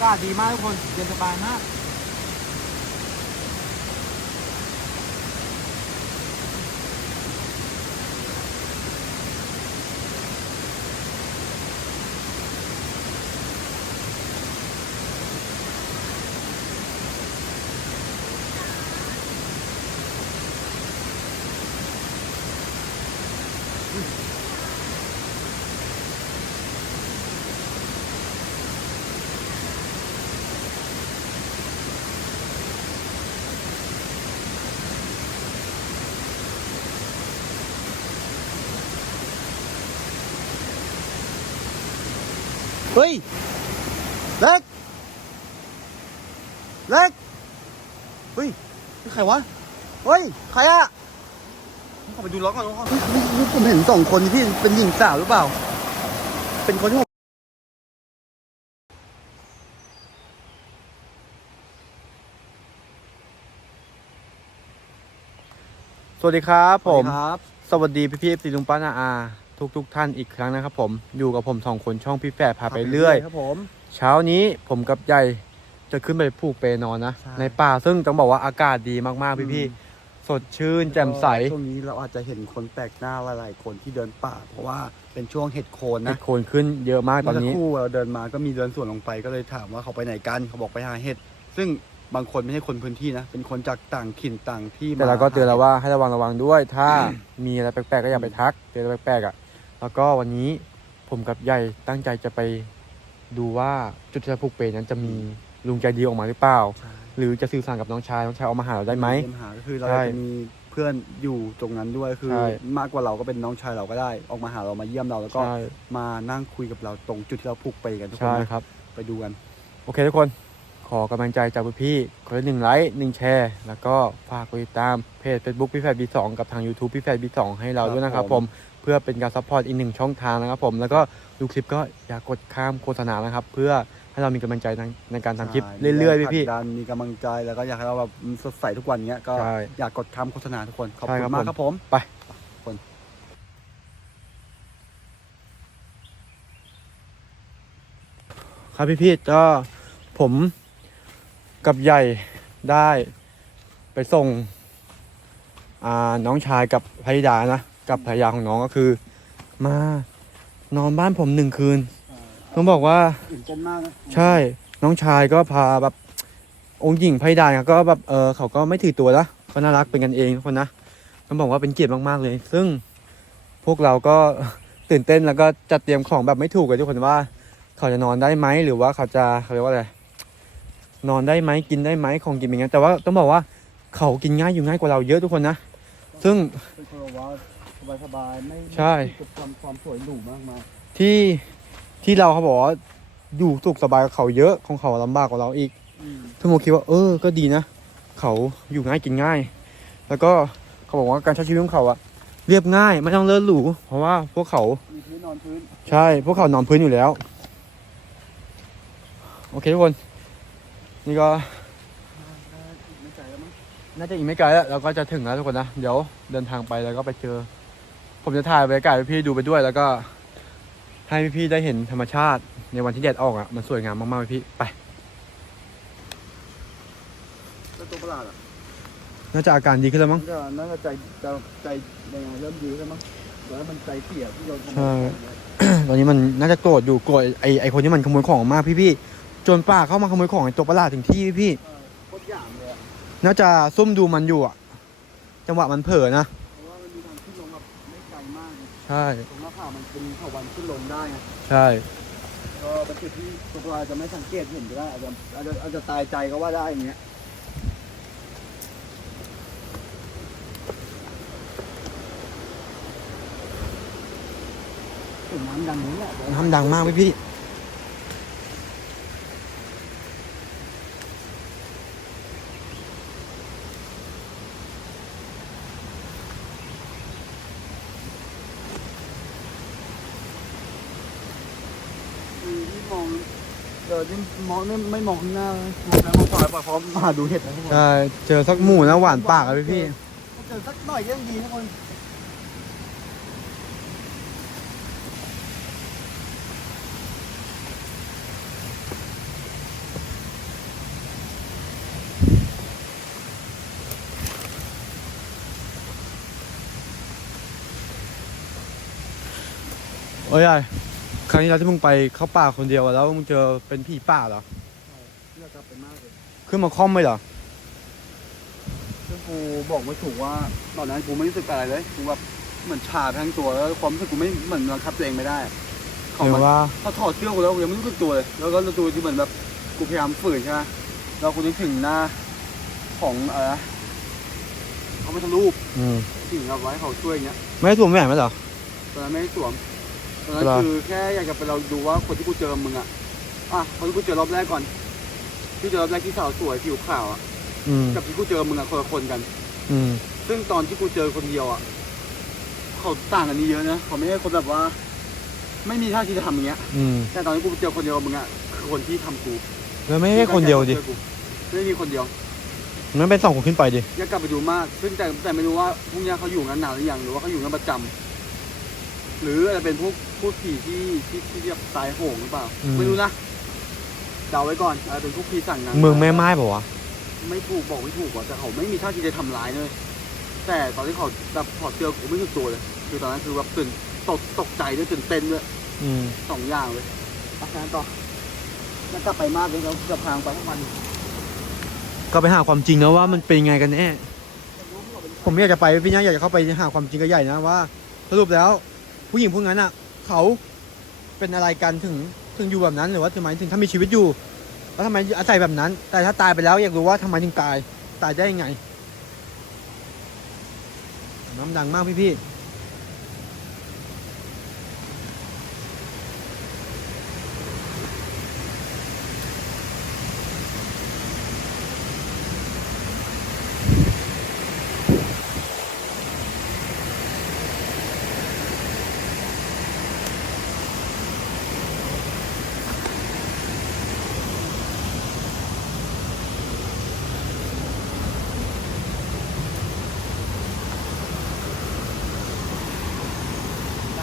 ากาศดีมากทุกคนเย็นสบายมาก เล็ก เล็ก เฮ้ยนี่ใครวะ เฮ้ย ใครอะเข้าไปดูล็อกก่อนล็อกก่อนนี่ผมเห็นสองคนที่เป็นหญิงสาวหรือเปล่า เป็นคนที่ผมสวัสดีครับผม ครับ สวัสดีพี่พี่สีลุงป้านาอา ทุกทุกๆท่านอีกครั้งนะครับผม อยู่กับผมสองคนช่องพี่แฝดพาไปเรื่อยครับผม เช้านี้ผมกับใหญ่จะขึ้นไปผูกเปนอนนะ ใช่ ในป่าซึ่งต้องบอกว่าอากาศดีมากๆอืพี่มๆสดชื่นแจ่มใสช่วงนี้เราอาจจะเห็นคนแปลกหน้าหลายๆคนที่เดินป่า เพราะว่าเป็นช่วงเห็ดโคนเห็นะดโคนขึ้นเยอะมากตเมื่ออนสักนี้ครู่เราเดินมาก็มีเดินสวนลงไปก็เลยถามว่าเขาไปไหนกันเขาบอกไปหาเห็ดซึ่งบางคนไม่ใช่คนพื้นที่นะ เป็นคนจากต่างถิ่นต่างที่แต่เราก็มเตือนแล้วว่าให้ระวังระวังด้วย ถ้ามีอะไรแปลกๆก็อย่าไปทักเตือนอะไรแปลกๆอะแล้วก็วันนี้ผมกับใหญ่ตั้งใจจะไป ดูว่าจุดที่จะผูกเปนั้นจะมีลุงใจดีออกมาหรือเปล่า ใช่หรือจะสื่อสารกับน้องชายน้องชายเอามาหาเราได้ไหมเดินหาก็คือเราใช่จะมีเพื่อนอยู่ตรงนั้นด้วยคือ ใช่ มากกว่าเราก็เป็นน้องชายเราก็ได้ ออกมาหาเรามาเยี่ยมเราแล้วก็ใช่มานั่งคุยกับเราตรงจุดที่เราผูกไปกันทุกคนใช่นะครับ ไปดูกัน โอเคทุกคน ขอกำลังใจจากพี่ๆคนละหนึ่งไลค์หนึ่งแชร์ แล้วก็ฝากกดติดตามเพจ Facebook พี่แฟดบีสองกับทาง YouTube พี่แฟดบีสองให้เราด้วยนะครับครับผผม ม เพื่อเป็นการซัพพอร์ตอีกหนึ่งช่องทางนะครับผมแล้วก็ดูคลิปก็อย่ากดข้ามโฆษณานะครับ เพื่อให้เรามีกำลังใจในในการทำคลิปใช่เรื่อยมีๆแรงพี่ผลักดันมีกำลังใจแล้วก็อยากให้เราแบบสดใสทุกวันเงี้ยก็ใช่ อยากกดคำโฆษณาทุกคนขอบใช่คุครัณบมากผมครับผมๆไปคนครับพี่ๆก็ผมกับใหญ่ได้ไปส่งอ่าน้องชายกับภรรยานะ กับภรรยาของน้องก็คือ มานอนบ้านผมหนึ่งคืน ต้องบอกว่าตื่นเต้นมากนะใช่น้องชายก็พาแบบองค์หญิงภรรยาก็แบบเออเขาก็ไม่ถือตัวนะก็น่ารักเป็นกันเองทุกคนนะต้องบอกว่าเป็นเกียรติมากๆเลย ซึ่งพวกเราก็ ตื่นเต้นแล้วก็จัดเตรียมของแบบไม่ถูกเลยทุกคนว่า เขาจะนอนได้ไหมหรือว่าเขาจะเขาเรียกว่าอะไรนอนได้ไหมกินได้ไหมของกินเป็นไงแต่ว่าต้องบอกว่าเขากินง่ายอยู่ง่ายกว่าเราเยอะทุกคนนะซึ่งเป็นคนว่าส บายสบายๆไม่ใช่ ไม่ติดกับความความสวยหรูมากมายที่ที่เราเขาบอกว่าอยู่สุขสบายกับเขาเยอะของเขาลำบากกว่าเราอีกอืมทุกคนคิดว่าเออก็ดีนะ เขาอยู่ง่ายกินง่าย แล้วก็เขาบอกว่าการใช้ชีวิตของเขาอะเรียบง่ายไม่ต้องเลิศหรูเพราะว่าพวกเขา มีพื้นนอนพื้น ใช่ พวกเขานอนพื้นอยู่แล้ว โอเคทุกคน นี่ก็ไม่ใจแล้วมั้งน่าจะอีกไม่ไกลแล้วเราก็จะถึงแล้วทุกคนนะ เดี๋ยวเดินทางไปแล้วก็ไปเจอ ผมจะถ่ายบรรยากาศให้พี่ดูไปด้วยแล้วก็ ให้พี่ๆได้เห็นธรรมชาติ ในวันที่แดดออกอะมันสวยงามมากๆพี่ไปตัวประหลาดอะน่าจะอาการดีขึ้นแล้วมั้งน่าจะใจจะใจยังไงเริ่มดีแล้วมั้งแล้วมันใจเสียที่เราใช่ตอนนี้มันน่าจะโกรธอยู่โกรธไอไอคนที่มันขโมยของมากพี่พี่ๆจนป้าเข้ามาขโมยของไอตัวประหลาดถึงที่พี่พี่น่าจะซุ่มดูมันอยู่อะ จังหวะมันเผลอนะ ใช่ ตรงหน้าผามันเป็นเขาวันขึ้นลงได้ไงใช่ ก็เป็นจุดที่ตัวเราจะไม่สังเกตเห็นก็ได้อาจจะอาจจะอาจจะตายใจก็ว่าได้อย่างเงี้ยเสียงน้ำดังนี้แหละน้ำดังมากพี่พี่คือ มองไม่มองข้างหน้าเลยมองแต่มองขวาปลอดพร้อมมาดูเห็ดนะทุกคนใช่เจอสักหมูนะหวานปากอะพี่พี่เจอสักหน่อยก็ยังดีทุกคนโอ้ย ครั้งนี้เราที่มึงไปเข้าป่าคนเดียวอะแล้วมึงเจอเป็นผีป่าเหรอเลือกกลับไปมากเลยขึ้นมาคล่อมไหมเหรอซึ่งกูบอกไม่ถูกว่าตอนนั้นกูไม่รู้สึกอะไรเลยกูแบบเหมือนชาไปทั้งตัวแล้วความรู้สึกกูไม่เหมือนบังคับตัวเองไม่ได้หของรือมันว่า พอถอดเสื้อกูแล้วกูยังไม่รู้สึกตัวเลย แล้วก็รู้ตัวที่เหมือนแบบกูพยายามฝืนใช่ไหมแล้วกูนึกถึงหน้าของอะไรนะเขาไม่ทะรูปอืมถึงเอาไว้เขาช่วยอย่างเงี้ยไม่ให้สวมแหวนไหมเหรอตอนนั้นไม่ได้สวมตอ นนั้นเหรอคือแค่อยากจะไปเราดูว่าคนที่กูเจอมึงอะอะคนที่กูเจอรอบแรกก่อนที่เจอรอบแรกที่สาวสวยผิวขาวอะอืมกับที่กูเจอมึงอะคนละคนกัน อืม ซึ่งตอนที่กูเจอคนเดียวอะเขาต่างกันนี้เยอะนะเขาไม่ใช่คนแบบว่า ไม่มีท่าทีจะทำอย่างเงี้ยอืมแต่ตอนที่กูเจอคนเดียวกับมึงอะคือคนที่ทำกูแล้วไม่ให้คนเดียวดิไม่มีคนเดียวงั้นเป็นสองคนขึ้นไปดิอยากกลับไปดูมาก ซึ่งแต่แต่ไม่รู้ว่าพวกเนี้ยเขาอยู่งั้นนานหรือยังหรือว่าเขาอยู่งั้นประจำหรืออาจจะเป็นพวก พวกผีที่ที่ที่แบบตายโหงหรือเปล่าไม่รู้นะเดาไว้ก่อนอาจจะเป็นพวกผีสั่งงานเมืองแม่ไม้ป่าวะ ไม่ถูกบอกไม่ถูกว่ะแต่เขาไม่มีท่าทีจะทำร้ายเลย แต่ตอนที่เขาแบบถอดเสื้อกูไม่รู้สึกตัวเลย คือตอนนั้นคือแบบตื่นตกตกใจด้วยตื่นเต้นด้วยอืม สองอย่างเลยอาการต่อแล้วกลับไปมากเลยเราจะพางไปทั้งวันก็ไปหาความจริงนะว่ามันเป็นยังไงกันแน่ ผมอยากจะไปพี่นะอยากจะเข้าไปหาความจริงกับใหญ่นะว่าสรุปแล้ว ผู้หญิงพวกนั้นอะ เขาเป็นอะไรกันถึงถึงอยู่แบบนั้นหรือว่าทำไมถึงถ้ามีชีวิตอยู่แล้วทำไมอาศัยแบบนั้น แต่ถ้าตายไปแล้วอยากรู้ว่าทำไมถึงตายตายได้ยังไงน้ำดังมากพี่พี่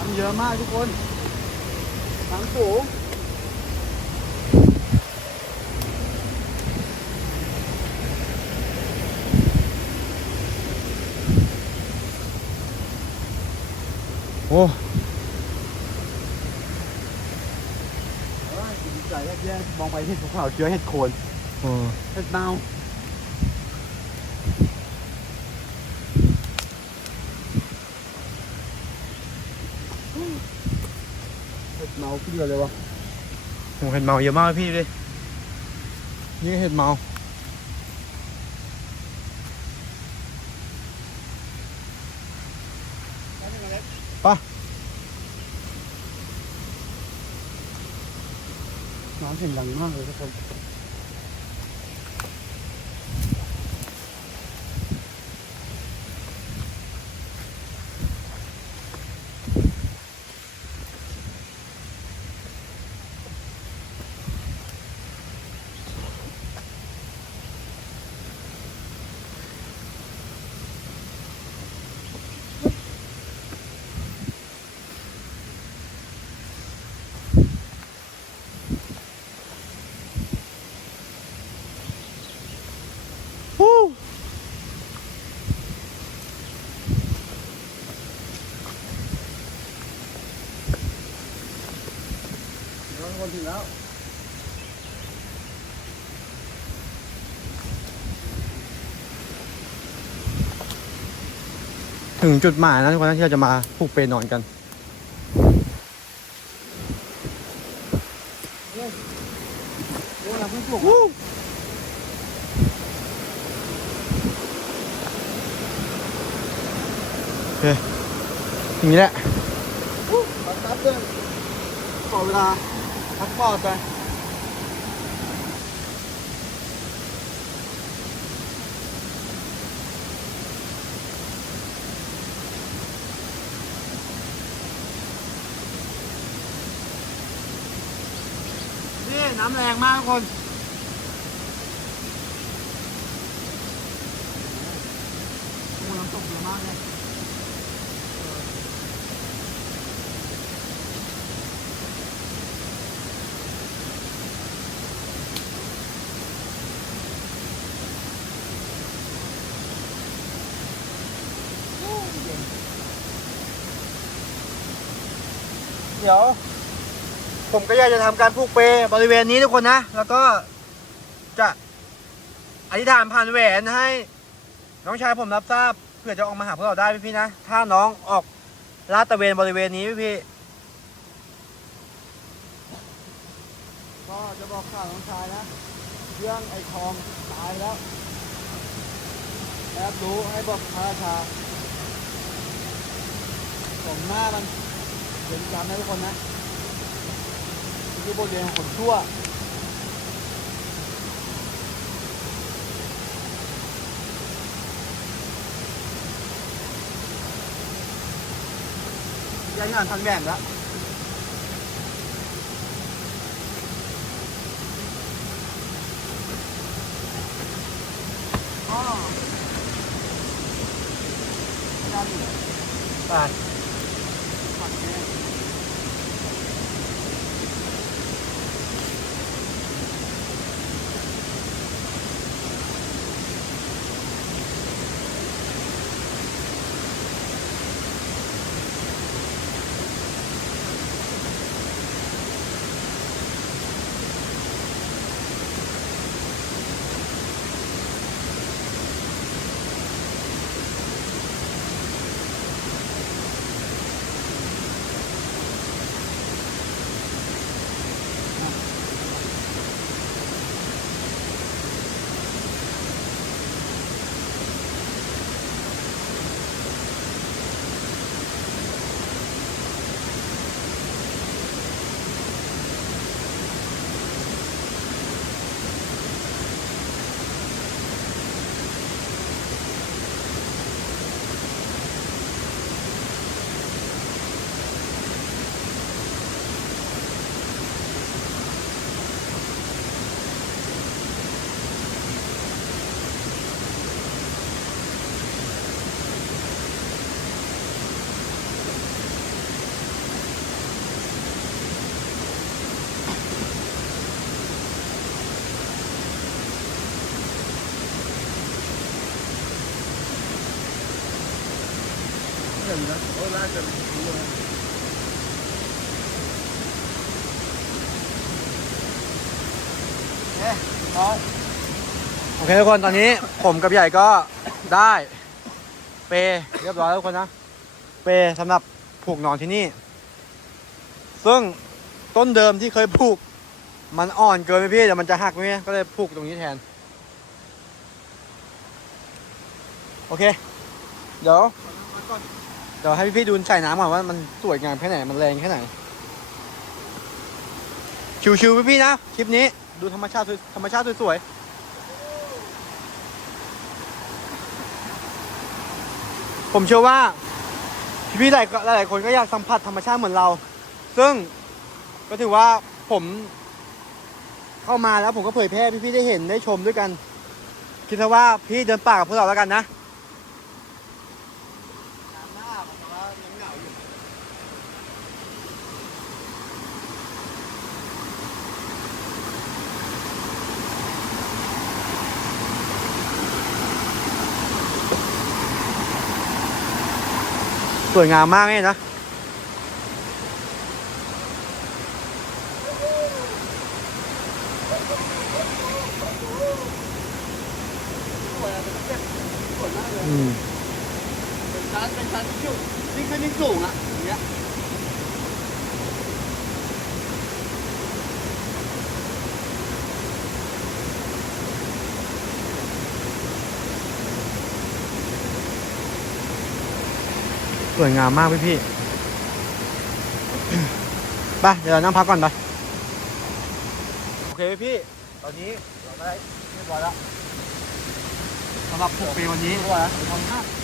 ำเยอะมากทุกคนน้ำสูงโอ้เอ้ยดีใจแย่ๆมองไปเห็ดขาวๆเชื้อเห็ดโคนโอ้เห็ดเน่า เห็ดเน่าขึ้นเลยวะโหเห็ดเมาเยอะมากพี่ดินี่เห็ดเมาปะน้ำเสียงดังมากเลยทุกคน ถึงจุดหมายนะทุกคนที่เราจะมาผูกเปลนอนกันโอเพิ่งปลุกวู้โอเคอย่างนี้แหละขอเวลาพักปอดไป น้ำแรงมากทุกคนโอ้น้ำตกเยอะมากเลยเดี๋ยว ผมก็อยากจะทำการผูกเปบริเวณนี้ทุกคนนะ แล้วก็จะอธิษฐานผ่านแหวนให้ น้องชายผมรับทราบเพื่อจะออกมาหาพวกเราได้พี่ๆนะถ้าน้องออกลาดตระเวนบริเวณนี้พี่ๆก็จะบอกข่าวน้องชายนะเรื่องไอ้ทองตายแล้วแล้วรู้ให้บอกพระราชาผมหน้ามันเป็นจำนะทุกคนนะ คือบทเรียนของคนชั่วยังงานทันแหวนแล้วอ๋อไม่ได้เหรอไปาจะรู้นะเอ๊ะน้องโอเคทุกคนตอนนี้ผมกับใหญ่ก็ได้เปรย์เรียบร้อยแล้วทุกคนนะ เปย์สำหรับผูกนอนที่นี่ ซึ่งต้นเดิมที่เคยผูก มันอ่อนเกินไปพี่เดี๋ยวมันจะหักไหมก็เลยผูกตรงนี้แทน โอเค เดี๋ยว เดี๋ยวให้พี่ๆดูใส่น้ำก่อนว่ามันสวยงามแค่ไหนมันแรงแค่ไหน ชิวๆพี่ๆนะคลิปนี้ดูธรรมชาติสวยธรรมชาติสวยๆผมเชื่อว่าพี่ๆหลายหลายคนก็อยากสัมผัสธรรมชาติเหมือนเรา ซึ่งก็ถือว่าผมเข้ามาแล้วผมก็เผยแพร่พี่ๆได้เห็นได้ชมด้วยกัน คิดว่าพี่เดินป่ากับพวกเราแล้วกันนะ สวยงามมากเลยนะ สวยอะเป็นเก็บสวยมากเลย อืม เป็นชั้นเป็นชั้ นที่สูงยิ่งขึ้นยิ่งสูงอะอย่างเงี้ยสวยงามมากพี่พี่ไปเดี๋ยวเรานั่งพักก่อนไปโอเคพี่ ตอนนี้เราได้เรียบร้อยแล้วสำหรับผูกปีวันนี้สวยอะทำหน้าโ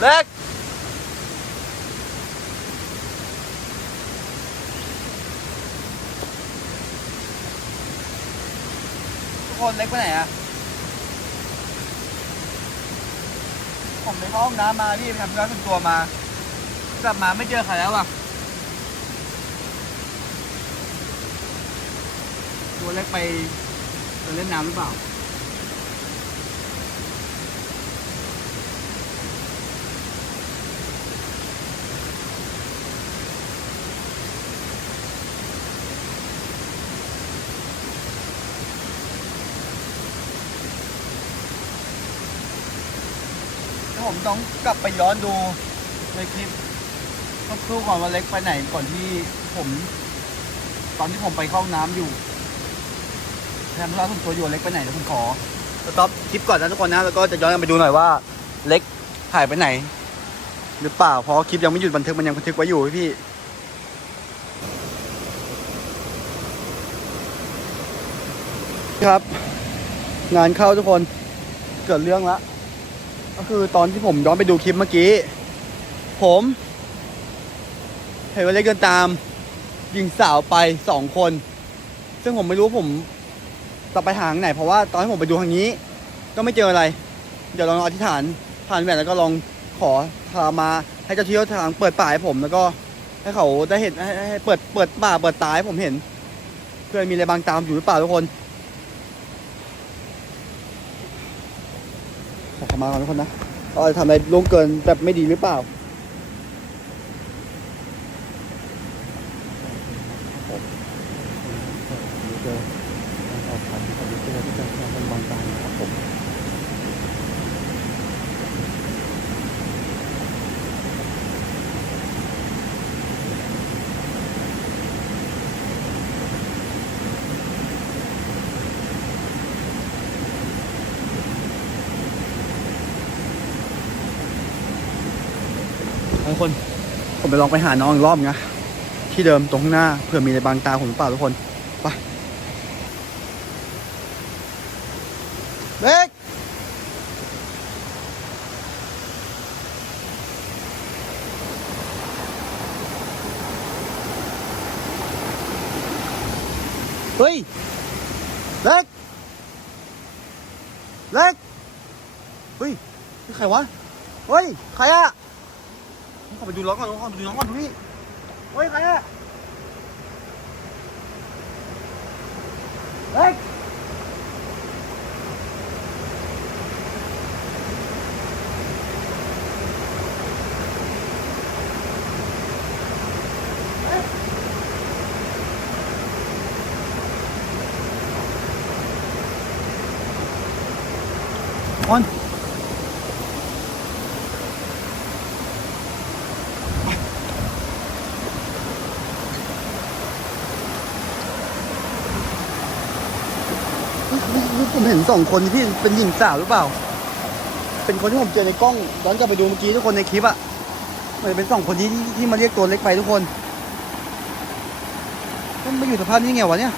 เล็กทุกคนเล็กไปไหนอะผมไปเข้าห้องน้ำมาพี่ไปทำร้านส่วนตัวมา กลับมาไม่เจอใครแล้วอะตัวเล็กไปไปเล่นน้ำหรือเปล่า กลับไปย้อนดูในคลิปก็คือก่อนว่าเล็กไปไหนก่อนที่ผม ตอนที่ผมไปเข้าห้องน้ำอยู่แทนเราส่วนตัวอยู่เล็กไปไหนเดี๋ยวผมขอสต็อปคลิปก่อนนะทุกคนนะแล้วก็จะย้อนกลันไปดูหน่อยว่า เล็กหายไปไหน หรือเปล่าเพราะคลิปยังไม่หยุดบันทึกมันยังบันทึกไว้อยู่พี่ครับ งานเข้าทุกคนเกิดเรื่องละ ก็คือตอนที่ผมย้อนไปดูคลิปเมื่อกี้ ผมเห็นว่าเล็กเดินตามหญิงสาวไปสองคน ซึ่งผมไม่รู้ผมจะไปทางไหน เพราะว่าตอนที่ผมไปดูทางนี้ ก็ไม่เจออะไร เดี๋ยวลองอธิษฐานผ่านแหวนแล้วก็ลองขอทามาให้เจ้าที่เจ้าทางเปิดป่าให้ผมแล้วก็ให้เขาได้เห็นให้ให้เปิดเปิดป่าเปิดตาให้ผมเห็น เพื่อนมีอะไรบางตามอยู่หรือเปล่าทุกคน ขอขมาก่อนทุกคนนะเราจะทำอะไรล่วงเกินแบบไม่ดีหรือเปล่า ผมไปลองไปหาน้องอีกรอบนะที่เดิมตรงข้างหน้าเผื่อมีในบางตาผมหรือเปล่าทุกคนไปเล็กเฮ้ยเล็กเล็กเฮ้ยนี่ใครวะเฮ้ยใครอะ ไปดูร้องก่อนเข้าไปดูน้องก่อนดูนี่เฮ้ยใครอะเฮ้ยออน ผมเห็นสองคนที่เป็นหญิงสาวหรือเปล่า เป็นคนที่ผมเจอในกล้องย้อนกลับไปดูเมื่อกี้ทุกคนในคลิปอะมันเป็นสองคนที่ที่มาเรียกตัวเล็กไปทุกคนมันมาอยู่สภาพนี้ไงวะเนี่ย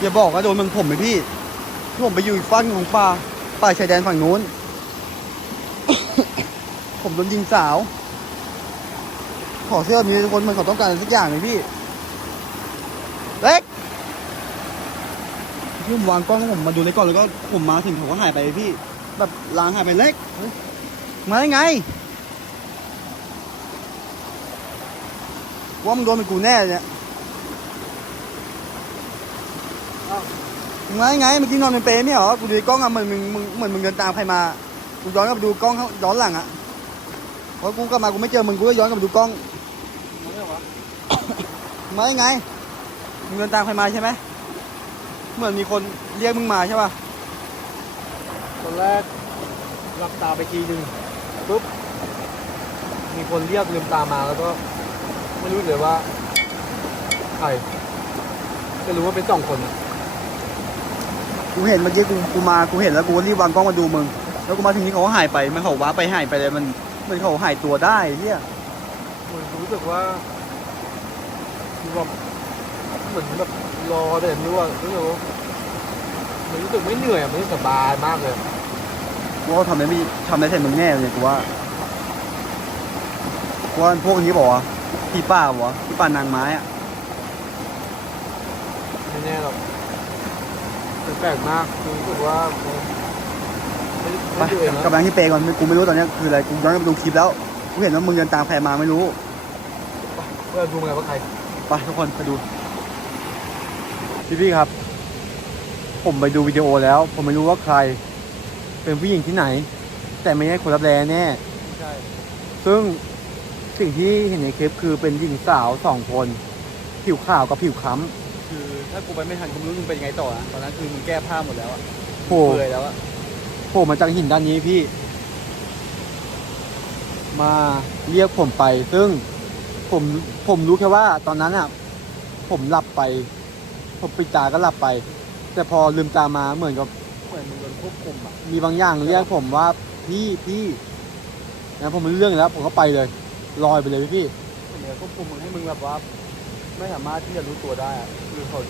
อย่าบอกว่าโดนมืองผมไหมพี่ที่ผมไปอยู่อีกฝั่งของป่าป่าชายแดนฝั่งนู้น ผมโดนยิงสาว ขอเสื้อมีทุกคนมันเขาต้องการสักอย่างเลยพี่ เล็ก ที่ผมวางกล้องแล้วผมมาดูในกล้องแล้วก็ผมมาถึงเขาก็หายไปพี่ แบบลางหายไปเล็กมาได้ไงว่ามึงโดนเป็นกูแน่เนี่ยมึงมาได้ไงเมื่อกี้นอนเป็นเปรย์ไม่เหรอกูดูกล้องอะเหมือนมึงเหมือนมึงเดินตามใครมากูย้อนกลับไปดูกล้องย้อนหลังอะพราะกูกลับมากูไม่เจอมึงกูก็ย้อนกลับไปดูกล้องมาได้ไงมึงเดินตามใครมาใช่ไหม เหมือนมีคนเรียกมึงมาใช่ป่ะตอนแรกหลับตาไปทีหนึ่งปุ๊บมีคนเรียกลืมตามาแล้วก็ไม่รู้เลยว่าใครจะรู้ว่าเป็นสองคนอะกูเห็นเมื่อกี้กูกูมากูเห็นแล้วกูก็รีบวางกล้องมาดูมึง แล้วกูมาถึงนี่เขาก็หายไปมันเขาว้าไปหายไปเลยมันมันเขาหายตัวได้เฮียเหมือนรู้สึกว่าคือแบบเหมือนแบบ รอแต่ไม่รู้ว่ารู้สึกว่ามันรู้สึกไม่เหนื่อยอะมันรู้สึกสบายมากเลยกูว่าเขาทำได้ไม่ทำได้เสร็จมึงแน่เลยกูว่ากูว่าพวกนี้บอกว่าพี่ป้าบอกว่าพี่ป้านางไม้อะไม่แน่หรอกแปลกมากรู้สึกว่าไม่ไปกำลังที่เปย์ก่อนกูไม่รู้ตอนเนี้ยคืออะไรกูย้อนกลับไปดูคลิปแล้วกูเห็นว่ามึงเดินตามใครมาไม่รู้เพื่อดูไงว่าใคร ไปทุกคนไปดู พี่พี่ครับ ผมไปดูวิดีโอแล้ว ผมไม่รู้ว่าใคร เป็นผู้หญิงที่ไหน แต่ไม่ใช่คนรับแรแน่ใช่ซึ่งสิ่งที่เห็นในคลิปคือเป็นหญิงสาวสองคน ผิวขาวกับผิวค้คือถ้ากูไปไม่ทันกูไม่รู้มึงเป็นยังไงต่อนะตอนนั้นคือมึงแก้ผ้าหมดแล้วอะำโผล่เปื่อยแล้วอะโผล่มาจากหินด้านนี้พี่ มาเรียกผมไป ซึ่งผมผมรู้แค่ว่าตอนนั้นอะ ผมหลับไป ผมปิดตาก็หลับไป แต่พอลืมตามาเหมือนกับ เหมือนมึงโดนควบคุมอะมีบางอย่างเรียกผมว่าพี่พี่นะผมรู้เรื่องแล้ว ผมก็ไปเลยลอยไปเลยพี่พี่เหมือนควบคุมมึงให้มึงแบบว่า ไม่สามารถที่จะรู้ตัวได้อะคือเขา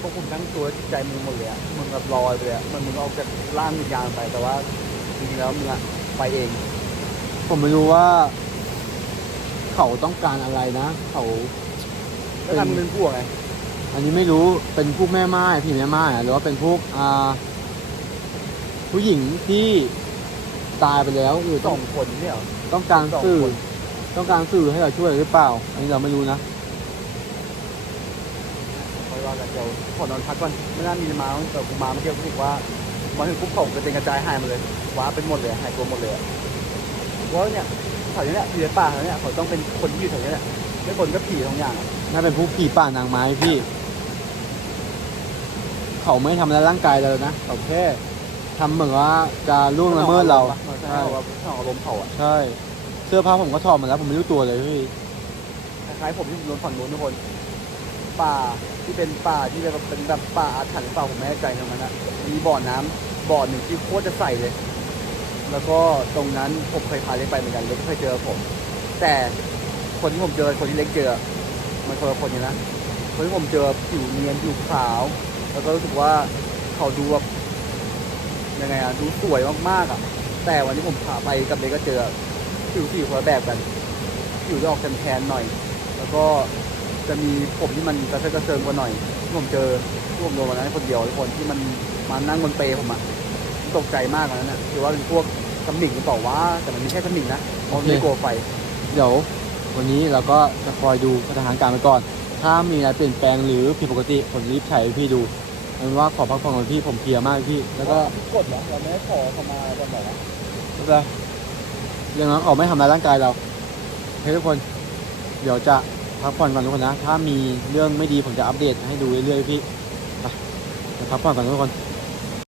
ควบคุมทั้งตัวและจิตใจมึงหมดเลยอะมึงแบบลอยไปเลยอะมันมึงออกจากร่างวิญญาณไปแต่ว่าจริงๆแล้วมึงอะไปเอง ผมไม่รู้ว่า เขาต้องการอะไรนะ เขา แล้วทำมึงเป็นพวกไง อันนี้ไม่รู้เป็นพวกแม่ไม้ผีแม่ไม้อะหรือว่าเป็นพวกอ่าผู้หญิงที่ตายไปแล้วหรือสต้อองงคนเนี่ยเหรอ ต้องการสองสื่อคน ต้องการสื่อให้เราช่วยหรือเปล่า อันนี้เราไม่รู้นะคอยรอกันเดี๋ยวขอนอนพักก่อนไม่น่ามีมาแต่กูมาเมื่อกี้กูรู้สึกว่ามาถึงปุ๊บของกระเด็นกระจายหายหมดเลยว้าเป็นหมดเลยหายตัวหมดเลยอะเพราะว่าเนี่ยแถวนี้เนี่ยผีในป่าแถวเนี้ยเขาต้องเป็นคนที่อยู่แถวนี้แหละไม่คนก็ผีทั้งอย่างอะน่าเป็นพวกผีป่านางไม้พี่ เขาไม่ทำร้ายร่างกายเรานะเขาแค่ทำเหมือนว่าจะล่วงละเมิดเราใช่ว่าสองอารมณ์เขาอะใช่ เสื้อผ้าผมก็ถอดมาแล้วผมไม่รู้ตัวเลยพี่คล้ายๆผมที่ผมโดนฝั่งนู้นทุกคน ป่าที่เป็นป่าที่แบบเป็นแบบป่าอาถรรพ์หรือเปล่าผมไม่แน่ใจตรงนั้นอะมีบ่อน้ำบ่อหนึ่งที่โคตรจะใสเลย แล้วก็ตรงนั้นผมเคยพาเล็กไปเหมือนกันเล็กเคยเจอผม แต่คนที่ผมเจอคนที่เล็กเจอมันคนละคนกันนะ คนที่ผมเจอผิวเนียนผิวขาว แล้วก็รู้สึกว่าเขาดูแบบยังไงอะดูสวยมากๆอะ แต่วันที่ผมพาไปกับเล็กก็เจอผิวสีคนละแบบกันผิวจะออกแทนๆหน่อย แล้วก็จะมีผมที่มันกระเซาะกระเซิงกว่าหน่อยที่ผมเจอที่ผมโดนวันนั้นคนเดียวทุกคนที่มันมานั่งบนเปรผมอะตกใจมากวันนั้นอะคือว่าเป็นพวกตำหนิงหรือเปล่าวะแต่มันไม่ใช่ตำหนิงนะมันไม่กลัวไฟ เดี๋ยววันนี้เราก็จะคอยดูสถานการณ์ไปก่อน ถ้ามีอะไรเปลี่ยนแปลงหรือผิดปกติผมรีบถ่ายให้พี่ดูเอาเป็นว่าขอพักผ่อนก่อนพี่ผมเพลียมากพี่ แล้วก็กดเหรอเราไม่ได้ขอเขามาวันไหนวะไม่เป็นไรเรื่องนั้นออกไม่ทำร้ายร่างกายเราโอเคทุกคน เดี๋ยวจะพักผ่อนก่อนทุกคนนะ ถ้ามีเรื่องไม่ดีผมจะอัปเดตให้ดูเรื่อยๆพี่ไปเดี๋ยวพักผ่อนก่อนทุกคนไ